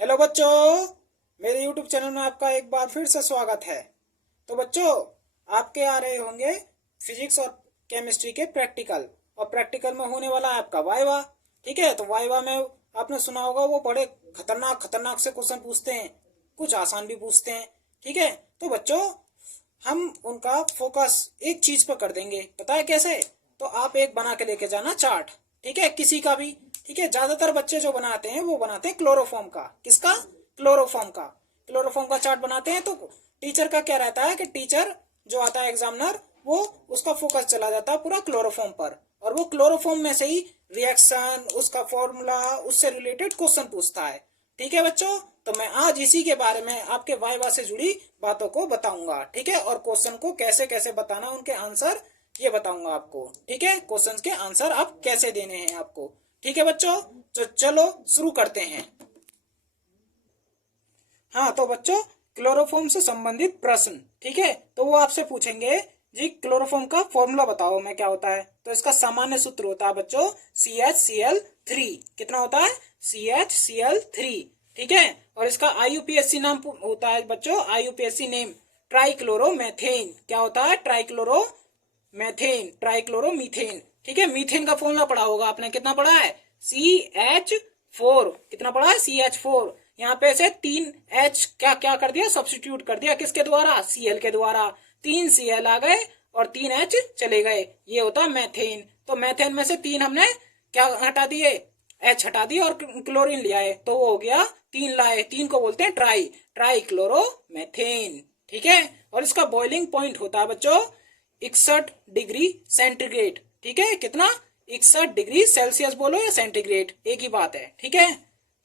Hello बच्चों, मेरे YouTube channel में आपका एक बार फिर से स्वागत है। तो बच्चों, आपके आ रहे होंगे फिजिक्स और केमिस्ट्री के प्रैक्टिकल, और प्रैक्टिकल में होने वाला है आपका वाइवा। ठीक है, तो वाइवा में आपने सुना होगा वो बड़े खतरनाक खतरनाक से क्वेश्चन पूछते हैं, कुछ आसान भी पूछते हैं। ठीक है, तो बच्चों हम उनका फोकस एक चीज पर कर देंगे, पता है कैसे? तो आप एक बना के लेके जाना चार्ट, ठीक है, किसी का भी। ठीक है, ज्यादातर बच्चे जो बनाते हैं वो बनाते हैं क्लोरोफॉर्म का। किसका? क्लोरोफॉर्म का। क्लोरोफॉर्म का चार्ट बनाते हैं। तो टीचर का क्या रहता है कि टीचर जो आता है एग्जामिनर, वो उसका फोकस चला जाता है पूरा क्लोरोफॉर्म पर, और वो क्लोरोफॉर्म में से ही रिएक्शन, उसका फॉर्मूला, उससे रिलेटेड क्वेश्चन पूछता है। ठीक है बच्चों, तो मैं आज इसी के बारे में आपके वाइवा से जुड़ी बातों को बताऊंगा। ठीक है, और क्वेश्चन को कैसे कैसे बताना, उनके आंसर ये बताऊंगा आपको। ठीक है, क्वेश्चंस के आंसर आप कैसे देने हैं आपको। ठीक है बच्चों, तो चलो शुरू करते हैं। हाँ तो बच्चों, क्लोरोफॉर्म से संबंधित प्रश्न, ठीक है, तो वो आपसे पूछेंगे जी क्लोरोफॉर्म का फॉर्मूला बताओ में क्या होता है। तो इसका सामान्य सूत्र होता है बच्चों CHCl3। कितना होता है? CHCl3। ठीक है, और इसका IUPAC नाम होता है बच्चों, IUPAC नेम ट्राइक्लोरोमेथेन। क्या होता है? ट्राइक्लोरोमेथेन, ट्राइक्लोरोमीथेन। ठीक है, मीथेन का फॉर्मूला पढ़ा होगा आपने, कितना पढ़ा है? CH4। कितना पढ़ा है? CH4। यहाँ पे से 3H क्या क्या कर दिया? सब्स्टिट्यूट कर दिया, किसके द्वारा? Cl के द्वारा। 3Cl आ गए और 3H चले गए, ये होता मैथेन। तो मैथेन में से 3 हमने क्या हटा दिए? H हटा दिए और क्लोरीन लिया है, तो वो हो गया 3 लाए। 3 को बोलते हैं ट्राइक्लोरोमेथेन। ठीक है, और इसका बॉइलिंग पॉइंट होता है बच्चों 61 डिग्री सेंटीग्रेड। ठीक है, कितना? 61 डिग्री सेल्सियस बोलो या सेंटीग्रेड, एक ही बात है। ठीक है,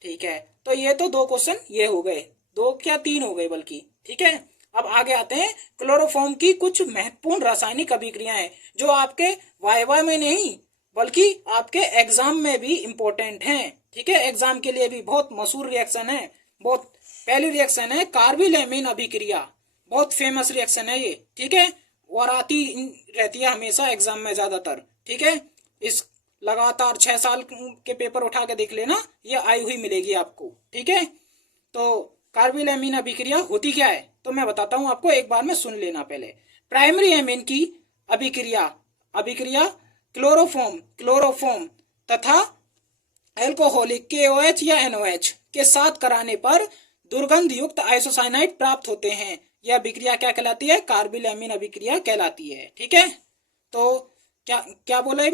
ठीक है, तो ये तो दो क्वेश्चन ये हो गए, दो क्या तीन हो गए बल्कि। ठीक है, अब आगे आते हैं क्लोरोफॉर्म की कुछ महत्वपूर्ण रासायनिक अभिक्रियाएं जो आपके वाइवा में नहीं बल्कि आपके एग्जाम में भी इंपॉर्टेंट हैं। ठीक है, एग्जाम के लिए भी बहुत मशहूर रिएक्शन है। बहुत पहली रिएक्शन है कार्बिल अभिक्रिया, बहुत फेमस रिएक्शन है ये। ठीक है, और आती रहती है हमेशा एग्जाम में ज्यादातर। ठीक है, इस लगातार 6 साल के पेपर उठा के देख लेना, ये आई हुई मिलेगी आपको। ठीक है, तो कार्बिल एमीन अभिक्रिया होती क्या है तो मैं बताता हूं आपको, एक बार में सुन लेना पहले। प्राइमरी एमीन की अभिक्रिया, अभिक्रिया क्लोरोफॉर्म, क्लोरोफॉर्म तथा एल्कोहलिक KOH या NOH के साथ कराने पर दुर्गंध युक्त आइसोसाइनाइड प्राप्त होते हैं। यह अभिक्रिया क्या कहलाती है? कार्बिल एमीन अभिक्रिया कहलाती है। ठीक है, तो क्या क्या बोला है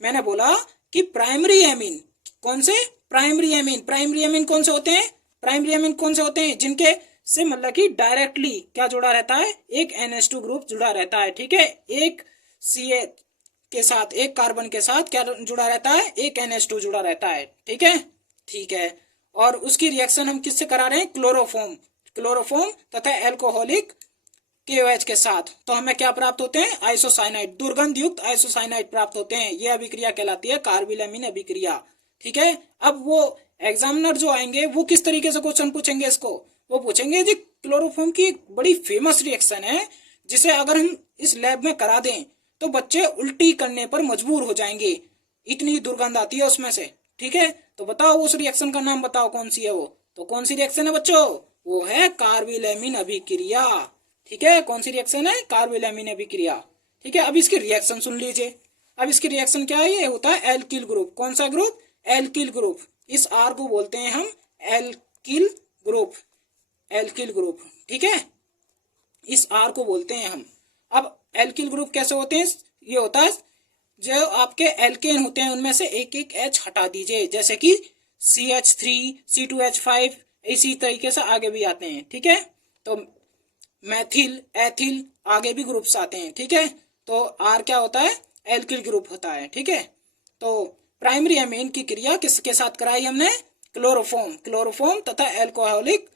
मैंने बोला कि प्राइमरी एमीन, कौन से? Primary amine. प्राइमरी एमीन कौन से होते हैं? प्राइमरी एमीन कौन से होते हैं? जिनके से मतलब कि डायरेक्टली क्या जुड़ा रहता है? एक NH2 ग्रुप जुड़ा रहता है। ठीक है, एक CH के साथ, एक कार्बन के साथ क्या जुड़ा रहता है? एक NH2 जुड़ा रहता है। ठीक है, ठीक है, और उसकी रिएक्शन हम किससे करा रहे हैं? क्लोरोफॉर्म, क्लोरोफॉर्म तथा एल्कोहलिक KOH के साथ। तो हमें क्या प्राप्त होते हैं? आइसोसाइनाइड, दुर्गंध युक्त आइसोसाइनाइड प्राप्त होते हैं। यह अभिक्रिया कहलाती है कार्बिल एमीन अभिक्रिया। ठीक है, अब वो एग्जामिनर जो आएंगे वो किस तरीके से क्वेश्चन पूछेंगे इसको? वो पूछेंगे जी क्लोरोफॉर्म की एक बड़ी फेमस रिएक्शन है, जिसे अगर हम इस लैब में करा दें तो बच्चे उल्टी करने पर मजबूर हो जाएंगे, इतनी दुर्गंध आती है उसमें से। ठीक है, तो बताओ उस रिएक्शन का नाम बताओ, कौन सी है वो? तो कौन सी रिएक्शन है बच्चों? वो है कार्बिल एमीन अभिक्रिया। ठीक है, कौन सी रिएक्शन है? कार्बिल एमीन अभिक्रिया। ठीक है, अब इसकी रिएक्शन सुन लीजिए। अब इसकी रिएक्शन क्या है? ये होता है एल्किल ग्रुप। कौन सा ग्रुप? Alkyl group. इस R को बोलते हैं हम एल्किल ग्रुप, एल्किल ग्रुप। ठीक है, इस R को बोलते हैं हम। अब एल्किल ग्रुप कैसे होते हैं? ये होता है जो आपके एल्केन होते हैं उनमें से एक एक H हटा दीजिए, जैसे कि CH3, C2H5, इसी तरीके से आगे भी आते हैं। ठीक है, तो मैथिल, एथिल, आगे भी ग्रुप्स आते हैं। ठीक है, तो R क्या होता है? एल्किल ग्रुप होता है। ठीक है, तो प्राइमरी एमीन की क्रिया किसके साथ कराई हमने? क्लोरोफॉर्म, क्लोरोफॉर्म तथा एल्कोहलिक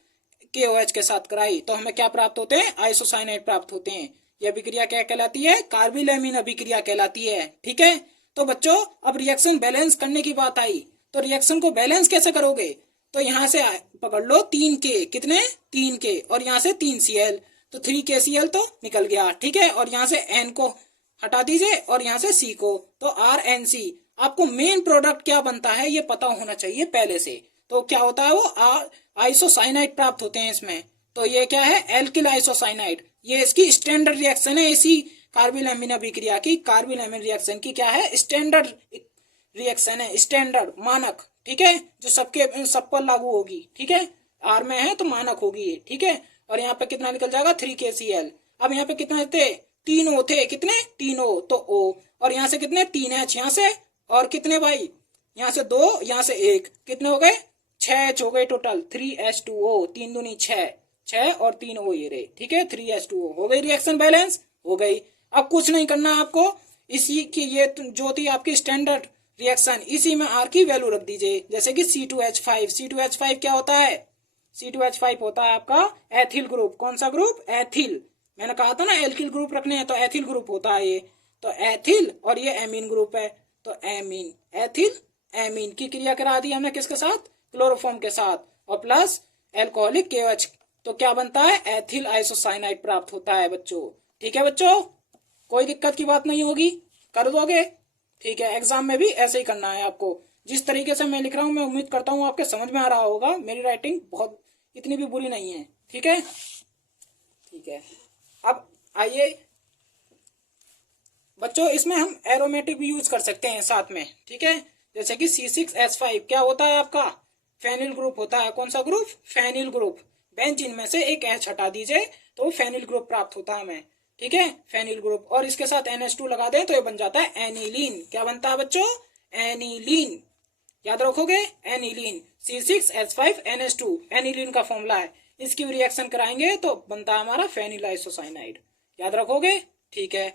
KOH के साथ कराई। तो हमें क्या प्राप्त होते हैं? आइसोसाइनाइड प्राप्त होते हैं। यह अभिक्रिया क्या कहलाती है? कार्बिल एमीन अभिक्रिया कहलाती है। ठीक है, तो बच्चों अब रिएक्शन बैलेंस करने की बात आई, तो रिएक्शन को बैलेंस कैसे करोगे? तो यहां से पकड़ लो 3K, कितने? 3K, और यहाँ से 3Cl, तो 3KCl तो निकल गया। ठीक है, और यहाँ से N को हटा दीजिए और यहाँ से C को, तो RNC। आपको मेन प्रोडक्ट क्या बनता है ये पता होना चाहिए पहले से। तो क्या होता है वो आइसोसाइनाइड प्राप्त होते हैं इसमें। तो ये क्या है, एल्किल आइसोसाइनाइड। ये इसकी स्टैंडर्ड रिएक्शन है, इसी कार्बिल एमीन अभिक्रिया की, कार्बिल एमीन रिएक्शन की क्या है, स्टैंडर्ड रिएक्शन है, स्टैंडर्ड मानक, ठीक है, जो सब पर लागू होगी, ठीक है, आर में है तो मानक होगी ये, ठीक है। और यहाँ पे कितना निकल जाएगा, 3KCl। अब यहाँ पे कितना थे, 3 O थे, कितने, 3 O, तो O, और यहाँ से कितने, 3H यहाँ से, और कितने भाई, यहाँ से 2, यहाँ से 1, कितने हो गए, 6H हो गए टोटल, 3H2O, 3 दूनी 6, 6 और 3 O ये रहे, ठीक है, 3H2O हो गई, रिएक्शन बैलेंस हो गई। अब कुछ नहीं करना आपको, इसी की ये जो थी आपकी स्टैंडर्ड रिएक्शन, इसी में आर की वैल्यू रख दीजिए, जैसे कि C2H5, C2H5 क्या होता है, C2H5 होता है आपका एथिल ग्रुप। कौन सा ग्रुप, एथिल, मैंने कहा था ना एल्किल ग्रुप रखने हैं, तो एथिल ग्रुप होता है ये, तो एथिल, और ये एमीन ग्रुप है, तो एमीन, एथिल एमीन की क्रिया करा दी हमने किसके साथ, क्लोरोफॉर्म के साथ, और प्लस एल्कोहलिक KOH, तो क्या बनता है, एथिल आइसोसाइनाइड प्राप्त होता है बच्चों, ठीक है बच्चों, कोई दिक्कत की बात नहीं होगी, कर दोगे, ठीक है। एग्जाम में भी ऐसे ही करना है आपको, जिस तरीके से मैं लिख रहा हूँ, मैं उम्मीद करता हूँ आपके समझ में आ रहा होगा, मेरी राइटिंग बहुत इतनी भी बुरी नहीं है, ठीक है, ठीक है। अब आइए बच्चों, इसमें हम एरोमेटिक भी यूज कर सकते हैं साथ में, ठीक है, जैसे कि C6H5 क्या होता है आपका, फेनिल ग्रुप होता है। कौन सा ग्रुप, फेनिल ग्रुप, बेंजीन में से एक H हटा दीजिए तो फेनिल ग्रुप प्राप्त होता है हमें, ठीक है, फेनिल ग्रुप, और इसके साथ NH2 लगा दें तो ये बन जाता है एनिलीन। क्या बनता है बच्चों, एनिलीन, याद रखोगे, एनिलीन, C6H5NH2 एनिलीन का फॉर्मूला है, इसकी रिएक्शन कराएंगे तो बनता है हमारा फेनिल आइसोसाइनाइड, याद रखोगे, ठीक है।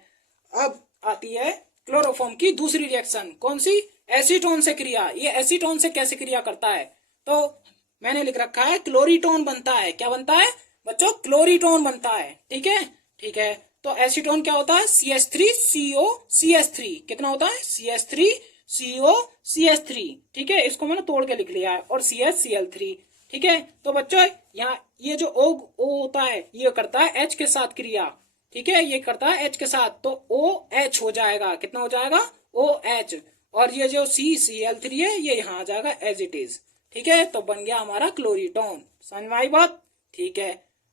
अब आती है क्लोरोफॉर्म की दूसरी रिएक्शन, कौन सी, एसीटोन से क्रिया। ये एसीटोन से कैसे क्रिया करता है, तो मैंने लिख रखा है क्लोरीटोन बनता है। क्या बनता है बच्चों, क्लोरीटोन बनता है, ठीक है, ठीक है। तो एसीटोन क्या होता है, CH3CO CH3, कितना होता है, CH3CO CH3, ठीक है, इसको मैंने तोड़ के लिख लिया है, और CHCl3, ठीक है। तो बच्चों यहाँ ये जो O होता है ये करता है H के साथ क्रिया, ठीक है, ये करता है H के साथ, तो OH हो जाएगा, कितना हो जाएगा, OH, और ये जो CCl3 है ये यहाँ आ जाएगा एज इट इज, ठीक है, तो बन गया हमारा क्लोरीटोन। समझ में आई बात, ठीक है।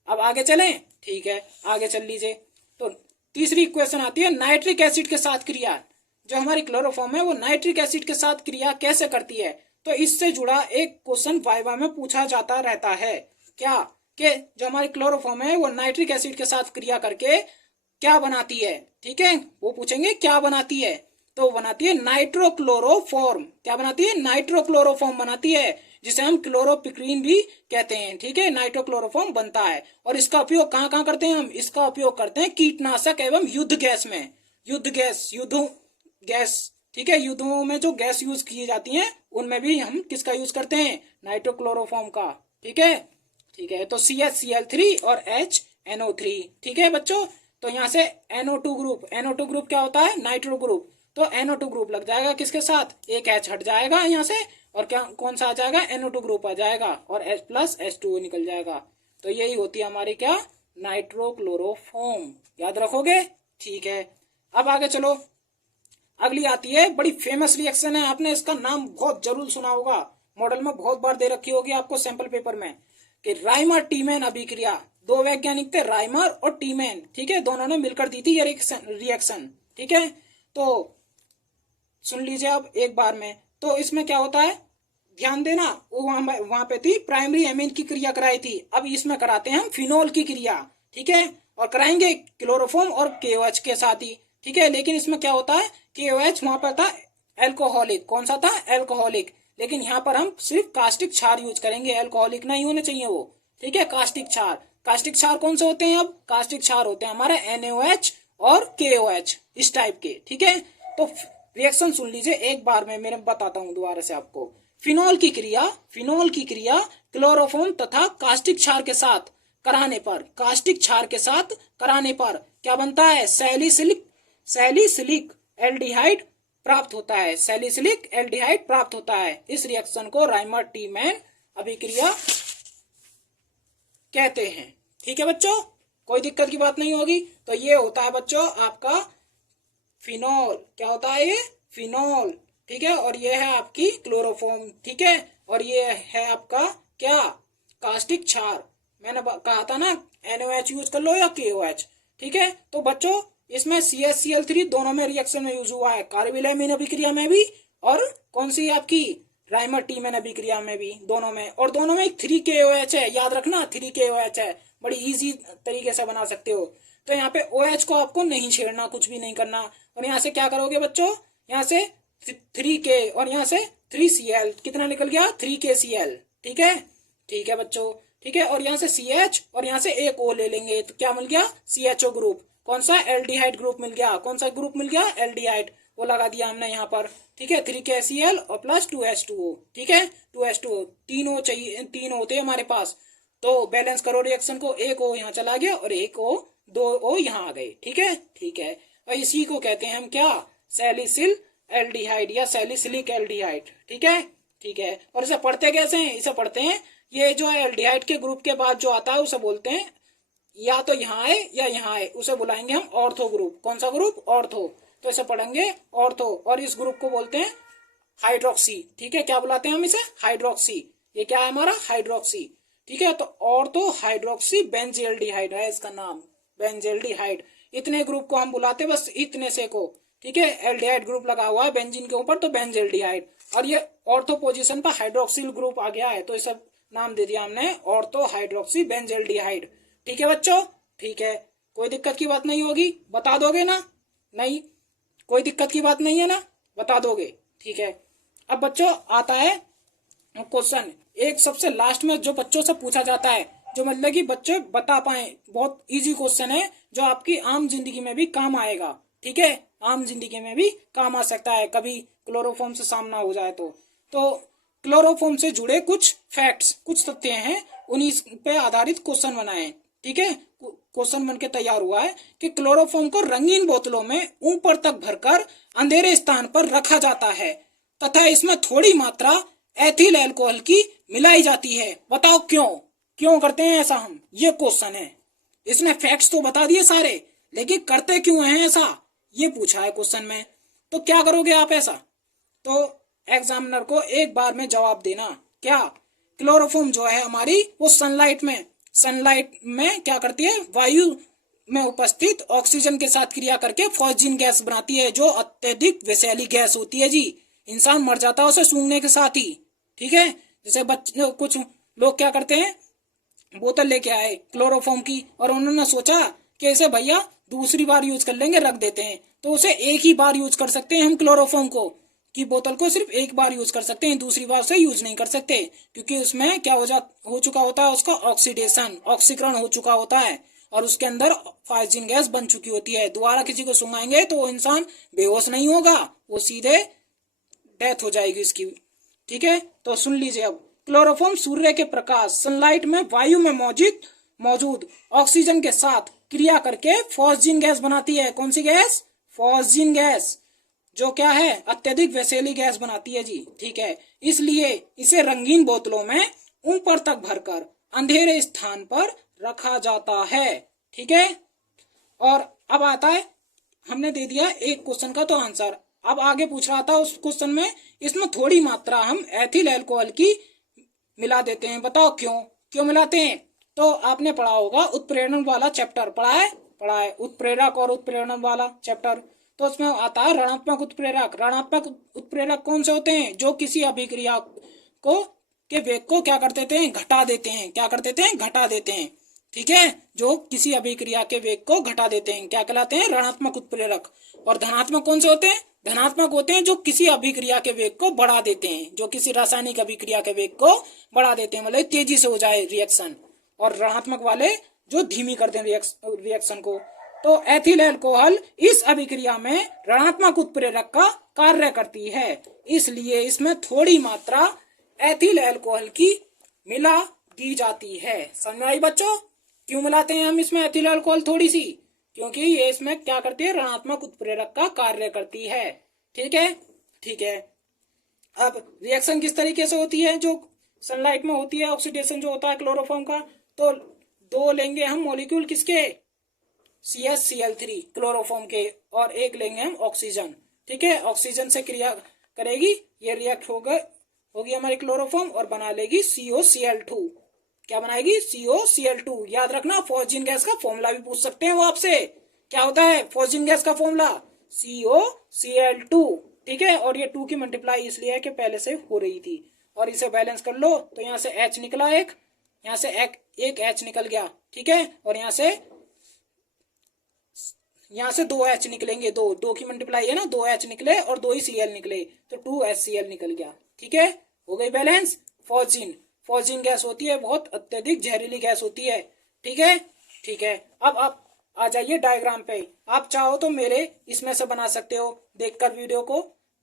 अब आगे चलें, ठीक है, आगे चल लीजिए। तो तीसरी इक्वेशन आती है नाइट्रिक एसिड के साथ क्रिया। जो हमारी क्लोरोफॉर्म है वो नाइट्रिक एसिड के साथ क्रिया कैसे करती है, तो इससे जुड़ा एक क्वेश्चन वाइवा में पूछा जाता रहता है, क्या कि जो हमारी क्लोरोफॉर्म है वो नाइट्रिक एसिड के साथ क्रिया करके क्या बनाती है, ठीक है, वो पूछेंगे क्या बनाती है, तो वो बनाती है नाइट्रोक्लोरोफॉर्म। क्या बनाती है, नाइट्रोक्लोरोफॉर्म बनाती है, जिसे हम क्लोरोपिक्रीन भी कहते हैं, ठीक है, नाइट्रोक्लोरोफॉर्म बनता है। और इसका उपयोग कहाँ कहाँ करते हैं हम, इसका उपयोग करते हैं कीटनाशक एवं युद्ध गैस में, युद्ध गैस, ठीक है, युद्धों में जो गैस यूज की जाती हैं उनमें भी हम किसका यूज करते हैं, नाइट्रोक्लोरोफॉर्म का, ठीक है, ठीक है। तो CHCl3 और HNO3, ठीक है बच्चों। तो यहाँ से NO2 ग्रुप क्या होता है, नाइट्रो ग्रुप, तो NO2 ग्रुप लग जाएगा किसके साथ, एक H हट जाएगा यहाँ से, और क्या कौन सा आ जाएगा, NO2 ग्रुप आ जाएगा, और H प्लस H2O निकल जाएगा। तो यही होती है हमारी क्या, नाइट्रोक्लोरोफॉर्म, याद रखोगे, ठीक है। अब आगे चलो, अगली आती है बड़ी फेमस रिएक्शन है, आपने इसका नाम बहुत जरूर सुना होगा, मॉडल में बहुत बार दे रखी होगी आपको सैंपल पेपर में, कि राइमर टीमैन अभिक्रिया। दो वैज्ञानिक थे, राइमर और टीमैन, ठीक है, दोनों ने मिलकर दी थी ये रिएक्शन, ठीक है। तो सुन लीजिए अब एक बार में, तो इसमें क्या होता है, ध्यान देना, वो वहां पे थी प्राइमरी एमीन की क्रिया कराई थी, अब इसमें कराते हैं हम फिनोल की क्रिया, ठीक है, और कराएंगे क्लोरोफॉर्म और KOH के साथ ही, ठीक है। लेकिन इसमें क्या होता है, KOH वहां पर था एल्कोहलिक, कौन सा था, एल्कोहलिक, लेकिन यहाँ पर हम सिर्फ कास्टिक क्षार यूज करेंगे, एल्कोहलिक नहीं होने चाहिए वो, ठीक है, कास्टिक क्षार। कास्टिक क्षार कौन से होते हैं, अब कास्टिक क्षार होते हैं हमारे NaOH और KOH, इस टाइप के, ठीक है। तो रिएक्शन सुन लीजिए एक बार में, मैं बताता हूं दोबारा से आपको। फिनोल की क्रिया क्लोरोफॉर्म तथा कास्टिक क्षार के साथ कराने पर क्या बनता है, सैलिसिलिक एल्डिहाइड प्राप्त होता है, इस रिएक्शन को राइमर टीमैन अभिक्रिया कहते हैं, ठीक है बच्चों, कोई दिक्कत की बात नहीं होगी। तो ये होता है बच्चों आपका फिनोल, क्या होता है ये, फिनोल, ठीक है, और ये है आपकी क्लोरोफॉर्म, ठीक है। और ये है आपका क्या, कास्टिक क्षार। मैंने कहा था ना NaOH यूज कर लो या KOH। ठीक है, तो बच्चों इसमें CH Cl3 दोनों में रिएक्शन में यूज हुआ है, कार्बिल अभिक्रिया में भी और कौन सी आपकी राइमर टीमन अभिक्रिया में भी, दोनों में। और दोनों में 3KOH है, याद रखना 3KOH है, बड़ी इजी तरीके से बना सकते हो। तो यहाँ पे OH को आपको नहीं छेड़ना, कुछ भी नहीं करना। और यहाँ से क्या करोगे बच्चों, यहाँ से 3K और यहाँ से 3Cl, कितना निकल गया 3KCl। ठीक है, ठीक है बच्चों, ठीक है। और यहाँ से CH और यहाँ से एक O ले लेंगे, तो क्या मिल गया CHO ग्रुप। कौन सा, एल्डिहाइड ग्रुप मिल गया। कौन सा ग्रुप मिल गया, एल्डिहाइड, वो लगा दिया हमने यहाँ पर। ठीक है, 3KCl और प्लस 2H2O। ठीक है, 2H2O, 3 O चाहिए, 3 होते हैं हमारे पास। तो बैलेंस करो रिएक्शन को, एक O यहाँ चला गया और एक O, 2 O यहाँ आ गए। ठीक है, ठीक है। और इसी को कहते हैं हम क्या, सैलिसिल एल्डिहाइड या सैलिसिलिक एल्डिहाइड। ठीक है, ठीक है। और इसे पढ़ते कैसे हैं, इसे पढ़ते हैं, ये जो है एल्डिहाइड के ग्रुप के बाद जो आता है उसे बोलते हैं, या तो यहाँ है या यहाँ है, उसे बुलाएंगे हम ऑर्थो ग्रुप। कौन सा ग्रुप, ऑर्थो। तो इसे पढ़ेंगे ऑर्थो, और इस ग्रुप को बोलते हैं हाइड्रोक्सी। ठीक है, क्या बुलाते हैं हम इसे, हाइड्रोक्सी। ये क्या है हमारा, हाइड्रोक्सी। ठीक है, तो ऑर्थो हाइड्रोक्सी बेंजील्डिहाइड है इसका नाम, बेंजील्डिहाइड। इतने ग्रुप को हम बुलाते, बस इतने से को। ठीक है, एल्डिहाइड ग्रुप लगा हुआ है बेंजीन के ऊपर, तो बेंजील्डिहाइड। और ये ऑर्थो पोजीशन पर हाइड्रोक्सिल ग्रुप आ गया है, तो इसे नाम दे दिया हमने ऑर्थो हाइड्रोक्सी बेंजील्डिहाइड। ठीक है बच्चों, ठीक है। कोई दिक्कत की बात नहीं होगी, बता दोगे ना, नहीं कोई दिक्कत की बात नहीं है ना, बता दोगे। ठीक है, अब बच्चों आता है क्वेश्चन, एक सबसे लास्ट में जो बच्चों से पूछा जाता है, जो मतलब कि बच्चे बता पाए, बहुत इजी क्वेश्चन है, जो आपकी आम जिंदगी में भी काम आएगा। ठीक है, आम जिंदगी में भी काम आ सकता है, कभी क्लोरोफॉर्म से सामना हो जाए तो क्लोरोफॉर्म से जुड़े कुछ फैक्ट्स, कुछ तथ्य हैं, उन्हीं पे आधारित क्वेश्चन बनाए। ठीक है, क्वेश्चन बनके तैयार हुआ है कि क्लोरोफॉर्म को रंगीन बोतलों में ऊपर तक भरकर अंधेरे स्थान पर रखा जाता है तथा इसमें थोड़ी मात्रा एथिल अल्कोहल की मिलाई जाती है। बताओ क्यों, क्यों करते हैं ऐसा हम, ये क्वेश्चन है। इसने फैक्ट्स तो बता दिए सारे, लेकिन करते क्यों हैं ऐसा, ये पूछा है क्वेश्चन में। तो क्या करोगे आप ऐसा, तो एग्जामिनर को एक बार में जवाब देना। क्या, क्लोरोफॉर्म जो है हमारी, वो सनलाइट में क्या करती है, वायु में उपस्थित ऑक्सीजन के साथ क्रिया करके फॉस्जिन गैस बनाती है, जो अत्यधिक विषैली गैस होती है जी। इंसान मर जाता है उसे सूंघने के साथ ही। ठीक है, जैसे बच्चे, कुछ लोग क्या करते हैं, बोतल लेके आए क्लोरोफॉर्म की, और उन्होंने सोचा कि इसे भैया दूसरी बार यूज कर लेंगे, रख देते हैं। तो उसे एक ही बार यूज कर सकते हैं हम क्लोरोफॉर्म को, कि बोतल को सिर्फ एक बार यूज कर सकते हैं, दूसरी बार से यूज नहीं कर सकते, क्योंकि उसमें क्या हो चुका होता है, उसका ऑक्सीडेशन, ऑक्सीकरण हो चुका होता है, और उसके अंदर फॉस्जिन गैस बन चुकी होती है। दोबारा किसी को सुंघाएंगे तो वो इंसान बेहोश नहीं होगा, वो सीधे डेथ हो जाएगी उसकी। ठीक है, तो सुन लीजिए अब, क्लोरोफॉर्म सूर्य के प्रकाश, सनलाइट में वायु में मौजूद ऑक्सीजन के साथ क्रिया करके फॉस्जिन गैस बनाती है। कौन सी गैस, फॉस्जिन गैस, जो क्या है, अत्यधिक विषैली गैस बनाती है जी। ठीक है, इसलिए इसे रंगीन बोतलों में ऊपर तक भरकर अंधेरे स्थान पर रखा जाता है। ठीक है, और अब आता है, हमने दे दिया एक क्वेश्चन का तो आंसर। अब आगे पूछ रहा था उस क्वेश्चन में, इसमें थोड़ी मात्रा हम एथिल अल्कोहल की मिला देते हैं। बताओ क्यों, क्यों मिलाते हैं। तो आपने पढ़ा होगा, उत्प्रेरण वाला चैप्टर पढ़ा है, उत्प्रेरक और उत्प्रेरण वाला चैप्टर। तो उसमें आता है ऋणात्मक उत्प्रेरक। ऋणात्मक उत्प्रेरक कौन से होते हैं, जो किसी अभिक्रिया को के वेग को क्या कर देते हैं, घटा देते हैं। क्या कर देते हैं, घटा देते हैं। ठीक है, जो किसी अभिक्रिया के वेग को घटा देते हैं, क्या कहलाते हैं, ऋणात्मक उत्प्रेरक। और धनात्मक कौन से होते हैं, धनात्मक होते हैं जो किसी अभिक्रिया के वेग को बढ़ा देते हैं, जो किसी रासायनिक अभिक्रिया के वेग को बढ़ा देते हैं, मतलब तेजी से हो जाए रिएक्शन। और ऋणात्मक वाले जो धीमी कर दें रिएक्शन को। तो एथिल अल्कोहल इस अभिक्रिया में ऋणात्मक उत्प्रेरक का कार्य करती है, इसलिए इसमें थोड़ी मात्रा एथिल अल्कोहल की मिला दी जाती है। समझ में आई बच्चों, क्यों मिलाते हैं हम इसमें एथिल अल्कोहल थोड़ी सी, क्योंकि ये इसमें क्या करती है, ऋणात्मक उत्प्रेरक का कार्य करती है। ठीक है, ठीक है। अब रिएक्शन किस तरीके से होती है, जो सनलाइट में होती है, ऑक्सीडेशन जो होता है क्लोरोफॉर्म का, तो दो लेंगे हम मॉलिक्यूल किसके, CH Cl3 क्लोरोफॉर्म के, और एक लेंगे हम ऑक्सीजन। ठीक है, ऑक्सीजन से क्रिया करेगी, ये रिएक्ट होगी हमारी क्लोरोफॉर्म और बना लेगी COCl2। क्या बनाएगी? COCl2। याद रखना, फॉस्जीन गैस का फॉर्मूला भी पूछ सकते हैं वो आपसे। क्या होता है फॉस्जीन गैस का फॉर्मूला? COCl2। ठीक है, और ये 2 की मल्टीप्लाई इसलिए है कि पहले से हो रही थी। और इसे बैलेंस कर लो तो यहाँ से H निकला, एक यहाँ से एक H निकल गया। ठीक है, और यहाँ से 2 H निकलेंगे, दो की मल्टीप्लाई है ना, 2 H निकले और 2 ही Cl निकले, तो 2 HCl निकल गया। ठीक है, हो गई बैलेंस। फॉस्जीन गैस होती है बहुत अत्यधिक जहरीली गैस होती है। ठीक है, ठीक है। अब आप आ जाइए डायग्राम पे। आप चाहो तो मेरे इसमें से बना सकते हो, देखकर वीडियो को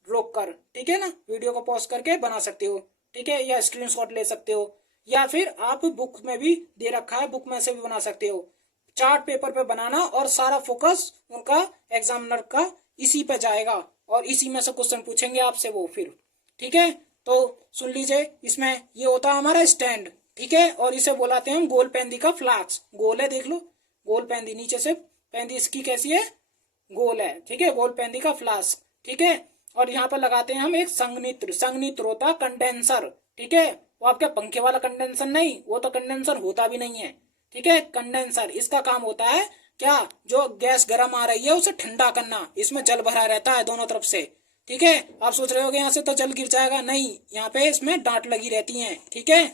रोक कर। ठीक है ना, वीडियो को पॉज करके बना सकते हो। ठीक है, या स्क्रीनशॉट ले सकते हो, या फिर आप बुक में भी दे रखा है, बुक में से भी बना सकते हो। चार्ट पेपर पे बनाना और सारा फोकस उनका एग्जामिनर का इसी पे जाएगा और इसी में से क्वेश्चन पूछेंगे आपसे वो फिर। ठीक है, तो सुन लीजिए, इसमें ये होता है हमारा स्टैंड। ठीक है, और इसे बुलाते हैं हम गोल पेंदी का फ्लास्क। गोल है, देख लो, गोल पेंदी, नीचे से पेंदी इसकी कैसी है? गोल है। ठीक है, गोल पेंदी का फ्लास्क। ठीक है, और यहाँ पर लगाते हैं हम एक संघनित्र होता है कंडेंसर। ठीक है, वो आपके पंखे वाला कंडेंसर नहीं, वो तो कंडेंसर होता भी नहीं है। ठीक है, कंडेंसर, इसका काम होता है क्या? जो गैस गर्म आ रही है उसे ठंडा करना। इसमें जल भरा रहता है दोनों तरफ से। ठीक है, आप सोच रहे होगे यहाँ से तो जल गिर जाएगा, नहीं, यहाँ पे इसमें डांट लगी रहती है। ठीक है,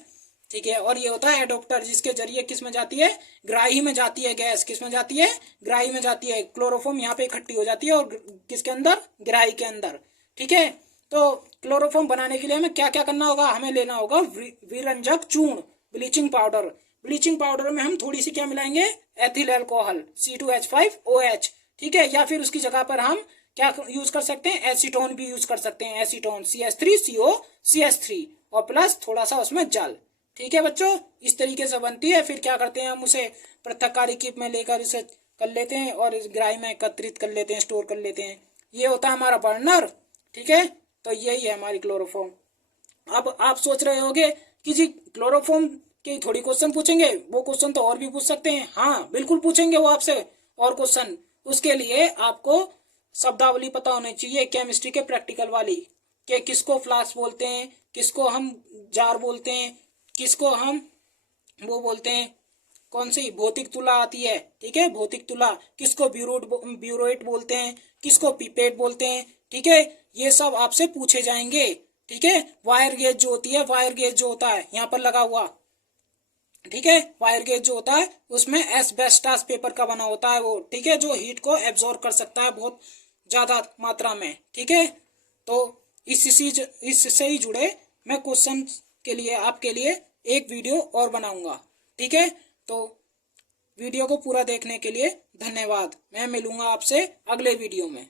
ठीक है, और ये होता है एडोप्टर, जिसके जरिए किस में जाती है? ग्राही में जाती है गैस। किस में जाती है? ग्राही में जाती है। क्लोरोफॉर्म यहाँ पे इकट्ठी हो जाती है और किसके अंदर? ग्राही के अंदर। ठीक है, तो क्लोरोफॉर्म बनाने के लिए हमें क्या क्या करना होगा? हमें लेना होगा विरंजक चूर्ण, ब्लीचिंग पाउडर। ब्लीचिंग पाउडर में हम थोड़ी सी क्या मिलाएंगे? Ethyl alcohol, C2H5OH। ठीक है, या फिर उसकी जगह पर हम क्या यूज कर सकते हैं? एसीटोन भी यूज कर सकते हैं। एसीटोन CH3COCH3 और प्लस थोड़ा सा उसमें जल। ठीक है बच्चों, इस तरीके से बनती है। फिर क्या करते हैं हम उसे पृथककारी कीप में लेकर इसे कर लेते हैं और इस ग्राही में एकत्रित कर लेते हैं, स्टोर कर लेते हैं। ये होता है हमारा बर्नर। ठीक है, तो यही है हमारी क्लोरोफॉर्म। अब आप सोच रहे होंगे कि जी क्लोरोफॉर्म के थोड़ी क्वेश्चन पूछेंगे, वो क्वेश्चन तो और भी पूछ सकते हैं। हाँ बिल्कुल पूछेंगे वो आपसे और क्वेश्चन। उसके लिए आपको शब्दावली पता होनी चाहिए केमिस्ट्री के प्रैक्टिकल वाली, कि किसको फ्लास्क बोलते हैं, किसको हम जार बोलते हैं, किसको हम वो बोलते हैं, कौन सी भौतिक तुला आती है। ठीक है, भौतिक तुला, किसको ब्यूरोइट बोलते हैं, किसको पिपेट बोलते हैं। ठीक है, ये सब आपसे पूछे जाएंगे। ठीक है, वायर गेज जो होती है, वायर गेज जो होता है यहाँ पर लगा हुआ, ठीक है, वायर गेज जो होता है उसमें एस्बेस्टॉस पेपर का बना होता है वो। ठीक है, जो हीट को एब्जॉर्ब कर सकता है बहुत ज्यादा मात्रा में। ठीक है, तो इससे ही जुड़े मैं क्वेश्चन के लिए आपके लिए एक वीडियो और बनाऊंगा। ठीक है, तो वीडियो को पूरा देखने के लिए धन्यवाद। मैं मिलूंगा आपसे अगले वीडियो में।